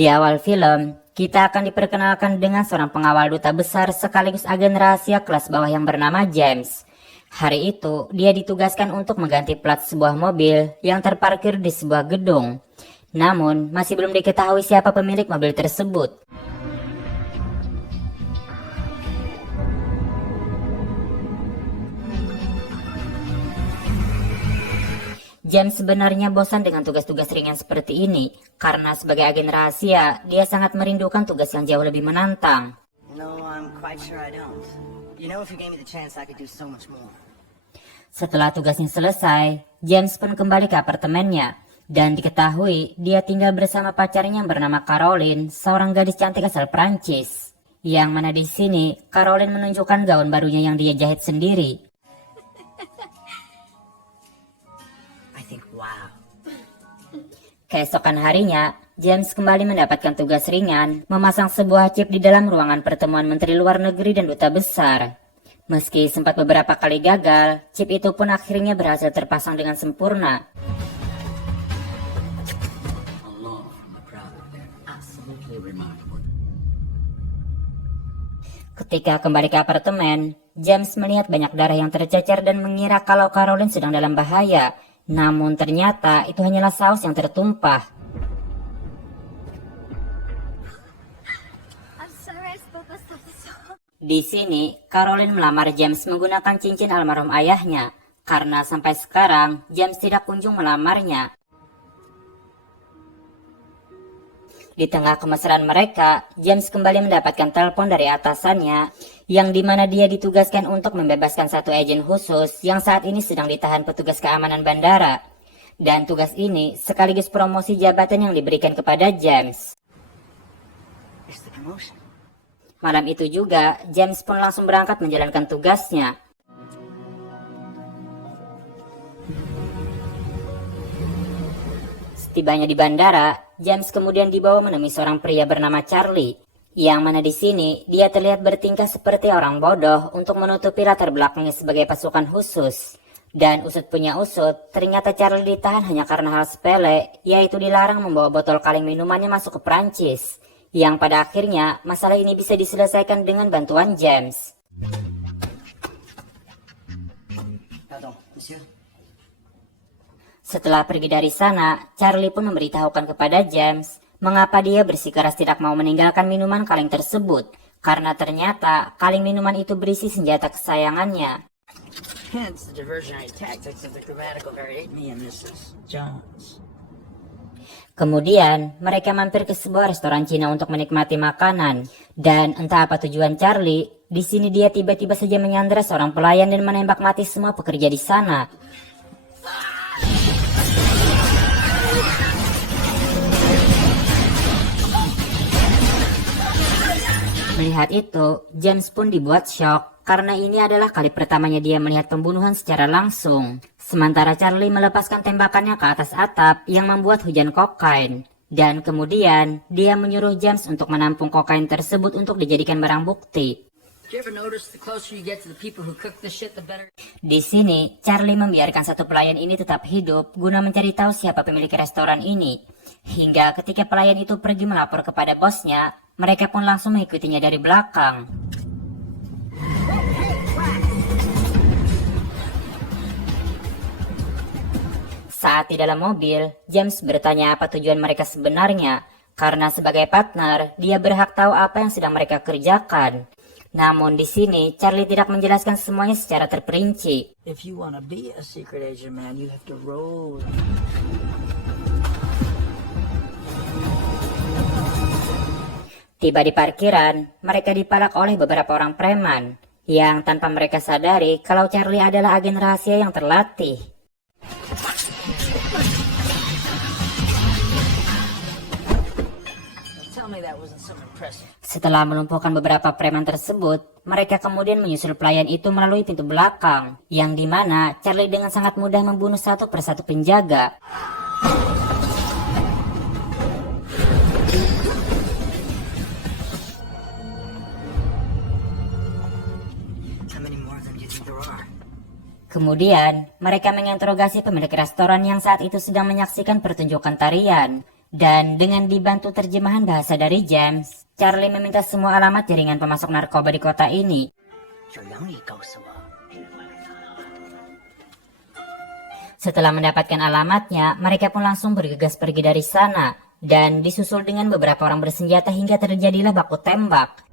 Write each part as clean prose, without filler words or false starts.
Di awal film, kita akan diperkenalkan dengan seorang pengawal duta besar sekaligus agen rahasia kelas bawah yang bernama James. Hari itu, dia ditugaskan untuk mengganti plat sebuah mobil yang terparkir di sebuah gedung. Namun, masih belum diketahui siapa pemilik mobil tersebut. James sebenarnya bosan dengan tugas-tugas ringan seperti ini, karena sebagai agen rahasia, dia sangat merindukan tugas yang jauh lebih menantang. No, I'm quite sure I don't. You know, if you gave me the chance, I could do so much more. Setelah tugasnya selesai, James pun kembali ke apartemennya, dan diketahui dia tinggal bersama pacarnya yang bernama Caroline, seorang gadis cantik asal Prancis. Yang mana di sini, Caroline menunjukkan gaun barunya yang dia jahit sendiri. Wow. Keesokan harinya, James kembali mendapatkan tugas ringan, memasang sebuah chip di dalam ruangan pertemuan Menteri Luar Negeri dan Duta Besar. Meski sempat beberapa kali gagal, chip itu pun akhirnya berhasil terpasang dengan sempurna. Ketika kembali ke apartemen, James melihat banyak darah yang tercecer dan mengira kalau Caroline sedang dalam bahaya. Namun ternyata itu hanyalah saus yang tertumpah. Di sini, Caroline melamar James menggunakan cincin almarhum ayahnya, karena sampai sekarang James tidak kunjung melamarnya. Di tengah kemesraan mereka, James kembali mendapatkan telepon dari atasannya, yang dimana dia ditugaskan untuk membebaskan satu agen khusus yang saat ini sedang ditahan petugas keamanan bandara. Dan tugas ini sekaligus promosi jabatan yang diberikan kepada James. Malam itu juga, James pun langsung berangkat menjalankan tugasnya. Setibanya di bandara, James kemudian dibawa menemui seorang pria bernama Charlie. Yang mana di sini dia terlihat bertingkah seperti orang bodoh untuk menutupi latar belakangnya sebagai pasukan khusus. Dan usut punya usut, ternyata Charlie ditahan hanya karena hal sepele, yaitu dilarang membawa botol kaleng minumannya masuk ke Prancis. Yang pada akhirnya masalah ini bisa diselesaikan dengan bantuan James. Pardon, monsieur. Setelah pergi dari sana, Charlie pun memberitahukan kepada James mengapa dia bersikeras tidak mau meninggalkan minuman kaleng tersebut, karena ternyata kaleng minuman itu berisi senjata kesayangannya. Hence the diversionary tactics of the grammatical variate me and Mrs. Jones. Kemudian, mereka mampir ke sebuah restoran Cina untuk menikmati makanan. Dan entah apa tujuan Charlie, di sini dia tiba-tiba saja menyandera seorang pelayan dan menembak mati semua pekerja di sana. Melihat itu, James pun dibuat syok karena ini adalah kali pertamanya dia melihat pembunuhan secara langsung. Sementara Charlie melepaskan tembakannya ke atas atap yang membuat hujan kokain. Dan kemudian, dia menyuruh James untuk menampung kokain tersebut untuk dijadikan barang bukti. Di sini, Charlie membiarkan satu pelayan ini tetap hidup guna mencari tahu siapa pemilik restoran ini. Hingga ketika pelayan itu pergi melapor kepada bosnya, mereka pun langsung mengikutinya dari belakang. Saat di dalam mobil, James bertanya apa tujuan mereka sebenarnya, karena sebagai partner, dia berhak tahu apa yang sedang mereka kerjakan. Namun di sini, Charlie tidak menjelaskan semuanya secara terperinci. If you want to be a secret agent, man, you have to roll. Tiba di parkiran, mereka dipalak oleh beberapa orang preman, yang tanpa mereka sadari kalau Charlie adalah agen rahasia yang terlatih. Setelah melumpuhkan beberapa preman tersebut, mereka kemudian menyusul pelayan itu melalui pintu belakang, yang dimana Charlie dengan sangat mudah membunuh satu persatu penjaga. Kemudian, mereka menginterogasi pemilik restoran yang saat itu sedang menyaksikan pertunjukan tarian. Dan dengan dibantu terjemahan bahasa dari James, Charlie meminta semua alamat jaringan pemasok narkoba di kota ini. Setelah mendapatkan alamatnya, mereka pun langsung bergegas pergi dari sana, dan disusul dengan beberapa orang bersenjata hingga terjadilah baku tembak.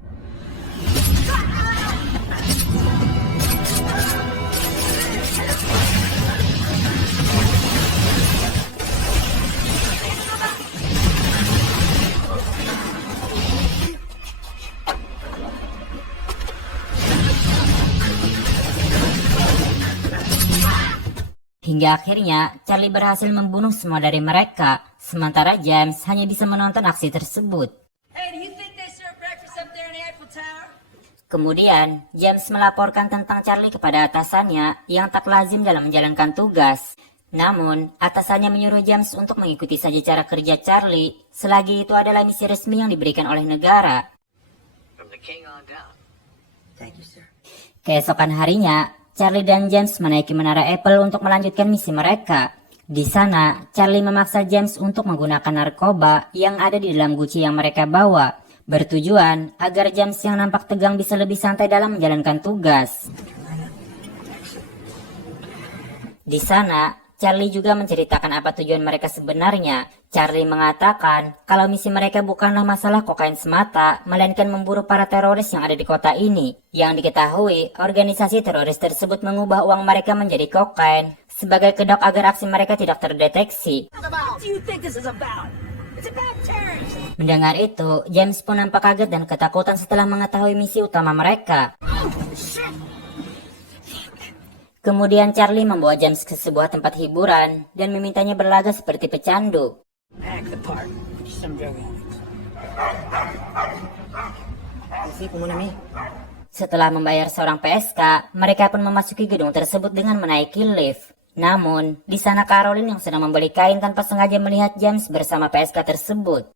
Hingga akhirnya, Charlie berhasil membunuh semua dari mereka, sementara James hanya bisa menonton aksi tersebut. Hey, do you think they serve breakfast up there in the Eiffel Tower? Kemudian, James melaporkan tentang Charlie kepada atasannya yang tak lazim dalam menjalankan tugas. Namun, atasannya menyuruh James untuk mengikuti saja cara kerja Charlie, selagi itu adalah misi resmi yang diberikan oleh negara. From the king on down. Thank you, sir. Keesokan harinya, Charlie dan James menaiki menara Apple untuk melanjutkan misi mereka. Di sana, Charlie memaksa James untuk menggunakan narkoba yang ada di dalam guci yang mereka bawa, bertujuan agar James yang nampak tegang bisa lebih santai dalam menjalankan tugas. Di sana, Charlie juga menceritakan apa tujuan mereka sebenarnya. Charlie mengatakan kalau misi mereka bukanlah masalah kokain semata, melainkan memburu para teroris yang ada di kota ini. Yang diketahui, organisasi teroris tersebut mengubah uang mereka menjadi kokain sebagai kedok agar aksi mereka tidak terdeteksi. What do you think this is about? It's about terrorism. Mendengar itu, James pun nampak kaget dan ketakutan setelah mengetahui misi utama mereka. Kemudian Charlie membawa James ke sebuah tempat hiburan dan memintanya berlaga seperti pecandu. Act the part. Some drug addicts. You sleeping with me? Setelah membayar seorang PSK, mereka pun memasuki gedung tersebut dengan menaiki lift. Namun, di sana Caroline yang sedang membeli kain tanpa sengaja melihat James bersama PSK tersebut.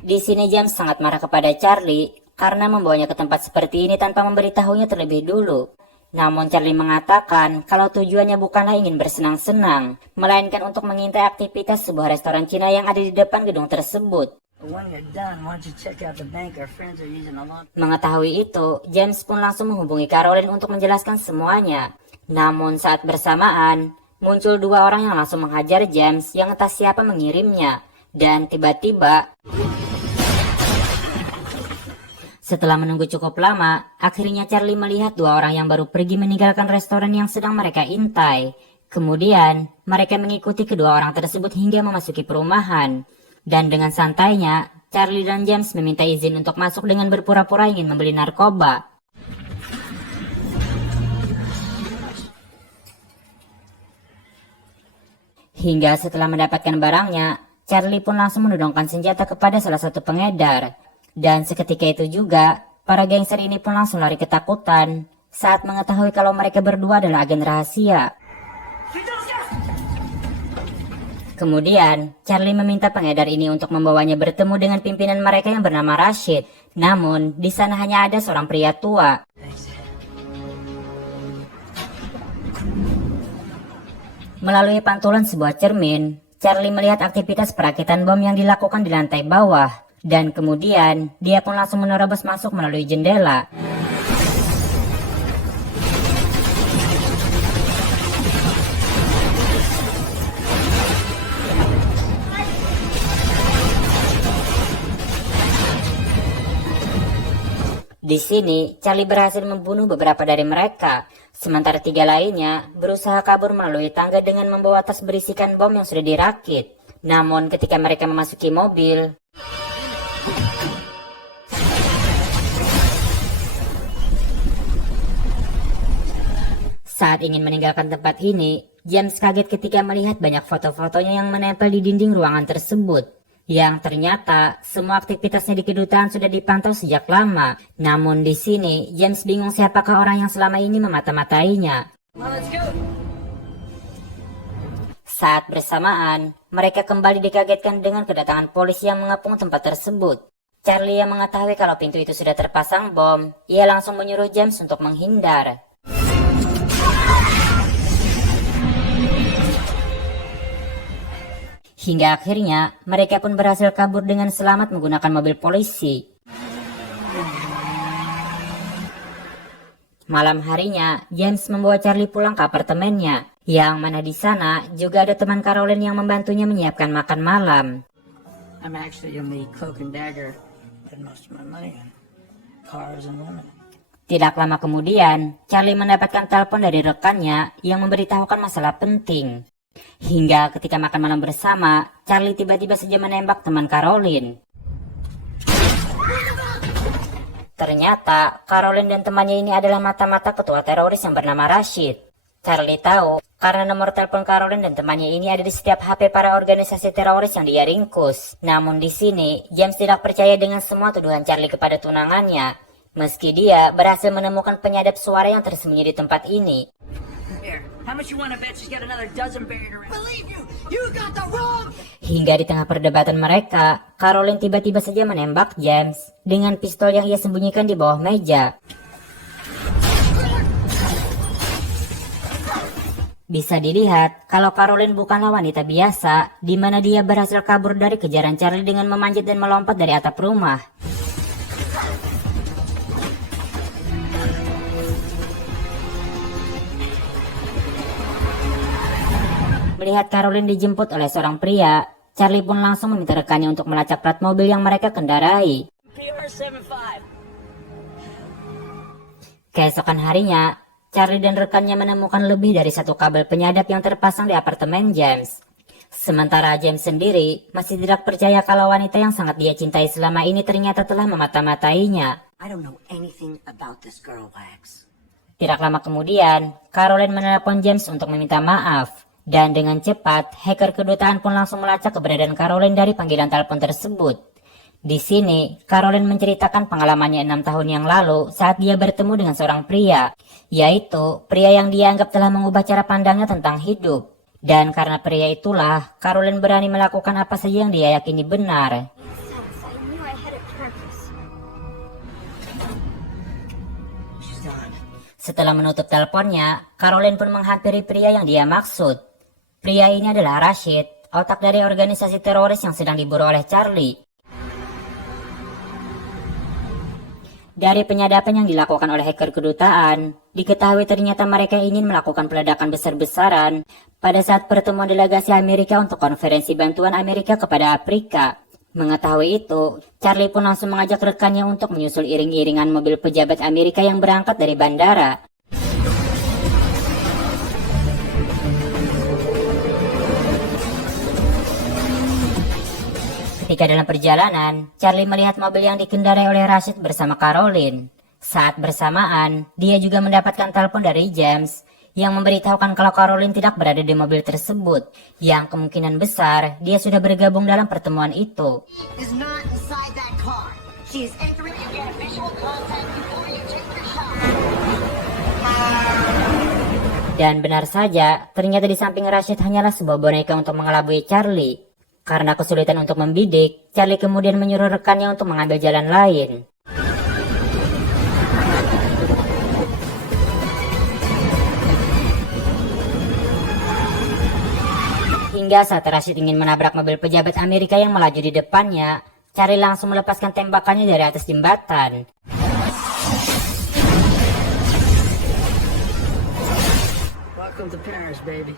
Di sini James sangat marah kepada Charlie karena membawanya ke tempat seperti ini tanpa memberitahunya terlebih dulu. Namun Charlie mengatakan kalau tujuannya bukanlah ingin bersenang-senang, melainkan untuk mengintai aktivitas sebuah restoran Cina yang ada di depan gedung tersebut. When you're done, why don't you check out the bank? Our friends are using a lot. Mengetahui itu, James pun langsung menghubungi Caroline untuk menjelaskan semuanya. Namun saat bersamaan, muncul dua orang yang langsung menghajar James yang entah siapa mengirimnya. Dan tiba-tiba, setelah menunggu cukup lama, akhirnya Charlie melihat dua orang yang baru pergi meninggalkan restoran yang sedang mereka intai. Kemudian, mereka mengikuti kedua orang tersebut hingga memasuki perumahan. Dan dengan santainya, Charlie dan James meminta izin untuk masuk dengan berpura-pura ingin membeli narkoba. Hingga setelah mendapatkan barangnya, Charlie pun langsung menodongkan senjata kepada salah satu pengedar. Dan seketika itu juga, para gangster ini pun langsung lari ketakutan saat mengetahui kalau mereka berdua adalah agen rahasia. Kemudian, Charlie meminta pengedar ini untuk membawanya bertemu dengan pimpinan mereka yang bernama Rashid. Namun, di sana hanya ada seorang pria tua. Melalui pantulan sebuah cermin, Charlie melihat aktivitas perakitan bom yang dilakukan di lantai bawah. Dan kemudian, dia pun langsung menerobos masuk melalui jendela. Di sini, Charlie berhasil membunuh beberapa dari mereka, sementara tiga lainnya berusaha kabur melalui tangga dengan membawa tas berisikan bom yang sudah dirakit. Namun ketika mereka memasuki mobil, saat ingin meninggalkan tempat ini, James kaget ketika melihat banyak foto-fotonya yang menempel di dinding ruangan tersebut. Yang ternyata semua aktivitasnya di kedutaan sudah dipantau sejak lama. Namun di sini James bingung siapakah orang yang selama ini memata-matainya. Well, let's go. Saat bersamaan, mereka kembali dikagetkan dengan kedatangan polisi yang mengepung tempat tersebut. Charlie yang mengetahui kalau pintu itu sudah terpasang bom, ia langsung menyuruh James untuk menghindar. Hingga akhirnya mereka pun berhasil kabur dengan selamat menggunakan mobil polisi. Malam harinya, James membawa Charlie pulang ke apartemennya, yang mana di sana juga ada teman Caroline yang membantunya menyiapkan makan malam. I'm actually on the cloak and dagger and most of my money on cars and women. Tidak lama kemudian, Charlie mendapatkan telepon dari rekannya yang memberitahukan masalah penting. Hingga ketika makan malam bersama, Charlie tiba-tiba saja menembak teman Caroline. Ternyata, Caroline dan temannya ini adalah mata-mata ketua teroris yang bernama Rashid. Charlie tahu karena nomor telepon Caroline dan temannya ini ada di setiap HP para organisasi teroris yang dia ringkus. Namun di sini, James tidak percaya dengan semua tuduhan Charlie kepada tunangannya. Meski dia berhasil menemukan penyadap suara yang tersembunyi di tempat ini. Here, how much you want to bet she's got another dozen buried around? Believe you, you got the wrong. Hingga di tengah perdebatan mereka, Caroline tiba-tiba saja menembak James dengan pistol yang ia sembunyikan di bawah meja. Bisa dilihat kalau Caroline bukanlah wanita biasa, di mana dia berhasil kabur dari kejaran Charlie dengan memanjat dan melompat dari atap rumah. Melihat Caroline dijemput oleh seorang pria, Charlie pun langsung meminta rekannya untuk melacak plat mobil yang mereka kendarai. PR75. Keesokan harinya, Charlie dan rekannya menemukan lebih dari satu kabel penyadap yang terpasang di apartemen James. Sementara James sendiri masih tidak percaya kalau wanita yang sangat dia cintai selama ini ternyata telah memata-matainya. I don't know anything about this girl, Wax. Tidak lama kemudian, Caroline menelepon James untuk meminta maaf. Dan dengan cepat, hacker kedutaan pun langsung melacak keberadaan Caroline dari panggilan telepon tersebut. Di sini, Caroline menceritakan pengalamannya 6 tahun yang lalu saat dia bertemu dengan seorang pria, yaitu pria yang dianggap telah mengubah cara pandangnya tentang hidup. Dan karena pria itulah, Caroline berani melakukan apa saja yang dia yakini benar. Setelah menutup teleponnya, Caroline pun menghampiri pria yang dia maksud. Pria ini adalah Rashid, otak dari organisasi teroris yang sedang diburu oleh Charlie. Dari penyadapan yang dilakukan oleh hacker kedutaan, diketahui ternyata mereka ingin melakukan peledakan besar-besaran pada saat pertemuan delegasi Amerika untuk konferensi bantuan Amerika kepada Afrika. Mengetahui itu, Charlie pun langsung mengajak rekannya untuk menyusul iring-iringan mobil pejabat Amerika yang berangkat dari bandara. Ketika dalam perjalanan, Charlie melihat mobil yang dikendarai oleh Rashid bersama Caroline. Saat bersamaan, dia juga mendapatkan telepon dari James yang memberitahukan kalau Caroline tidak berada di mobil tersebut, yang kemungkinan besar dia sudah bergabung dalam pertemuan itu. Is not inside that car. She is entering and get visual contact before you take your shot. Dan benar saja, ternyata di samping Rashid hanyalah sebuah boneka untuk mengelabui Charlie. Karena kesulitan untuk membidik, Charlie kemudian menyuruh rekannya untuk mengambil jalan lain. Hingga saat Rashid ingin menabrak mobil pejabat Amerika yang melaju di depannya, Charlie langsung melepaskan tembakannya dari atas jembatan. Welcome to Paris, baby.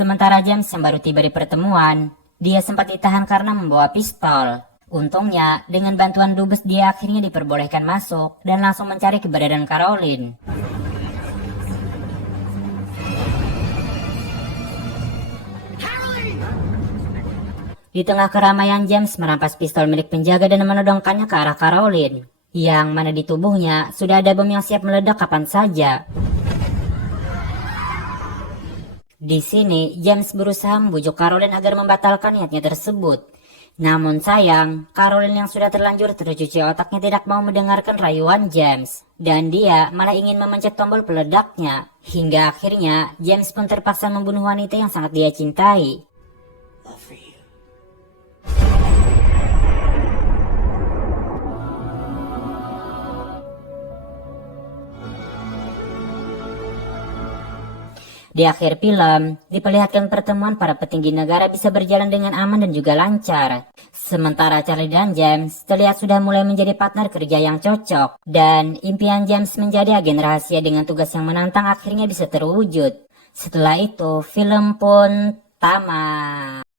Sementara James yang baru tiba di pertemuan, dia sempat ditahan karena membawa pistol. Untungnya, dengan bantuan dubes dia akhirnya diperbolehkan masuk dan langsung mencari keberadaan Caroline. Di tengah keramaian, James merampas pistol milik penjaga dan menodongkannya ke arah Caroline, yang mana di tubuhnya sudah ada bom yang siap meledak kapan saja. Di sini, James berusaha membujuk Caroline agar membatalkan niatnya tersebut. Namun sayang, Caroline yang sudah terlanjur tercuci otaknya tidak mau mendengarkan rayuan James. Dan dia malah ingin memencet tombol peledaknya. Hingga akhirnya, James pun terpaksa membunuh wanita yang sangat dia cintai. Love for you. Di akhir film, diperlihatkan pertemuan para petinggi negara bisa berjalan dengan aman dan juga lancar. Sementara Charlie dan James terlihat sudah mulai menjadi partner kerja yang cocok. Dan impian James menjadi agen rahasia dengan tugas yang menantang akhirnya bisa terwujud. Setelah itu, film pun tamat.